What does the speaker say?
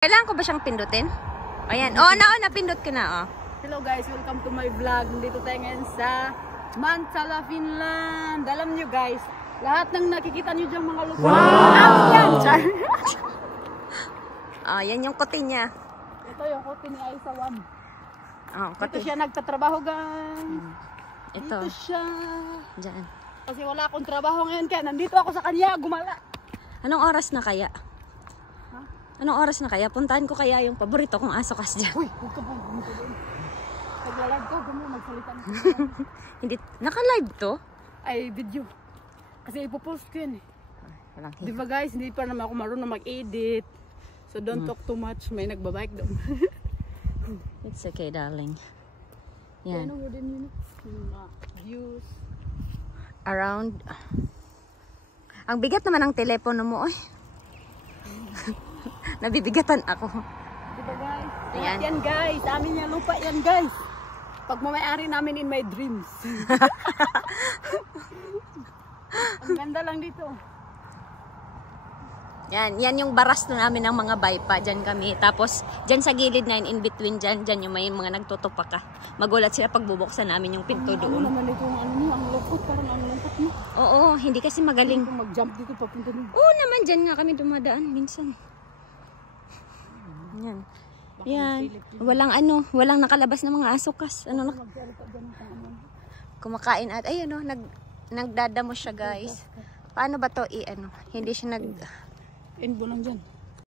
Kailangan ko ba siyang pindutin? Ayan. Oh, napindot ko na, oh. Hello guys, welcome to my vlog. Nandito tayo ngayon sa Mantala, Finland. Alam nyo guys, lahat ng nakikita nyo dyan mga lupa. Wow! Yan, char. Oh, yan yung kote niya. Ito yung kote ni Aisa Wam. Oh, kote. Dito siya nagtatrabaho guys. Ito. Dito siya. Diyan. Kasi wala akong trabaho ngayon kaya nandito ako sa kanya, gumala. Anong oras na kaya? Ha? Anong oras na kaya? Puntahan ko kaya yung paborito kong asukas dyan. Uy, huwag ka bang dito doon. Naglalag ko, gano'n, magsalita na. Hindi, naka-live to? Ay, video. Kasi ipopost ko yan eh. Walang Di ba guys, hindi pa naman ako marunong mag-edit. So don't talk too much. May nagbabike doon. It's okay, darling. Yan. Ano mo din yun? Yung mga views. Around. Ang bigat naman ng telepono mo, eh. Nabibigatan ako. Di ba guys? Ayan. Lahat yan guys. Amin yung lupa yan guys. Pagmamayari namin in my dreams. Ang ganda lang dito. Yan yung baras na namin ng mga baypa. Diyan kami. Tapos, diyan sa gilid na in between dyan yung may mga nagtutupa ka. Magulat sila pag bubuksan namin yung pinto Ano doon. naman ito, ano niyo, ang lukot, parang ang lungkot mo. Oo, hindi kasi magaling. Kung mag-jump dito papunta dito. Oo naman, dyan nga kami dumadaan minsan. Yan. Yan. Walang nakalabas na mga asukas. Kumakain at, ayun o, nagdadamo siya guys. Paano ba to hindi siya Inbo lang dyan.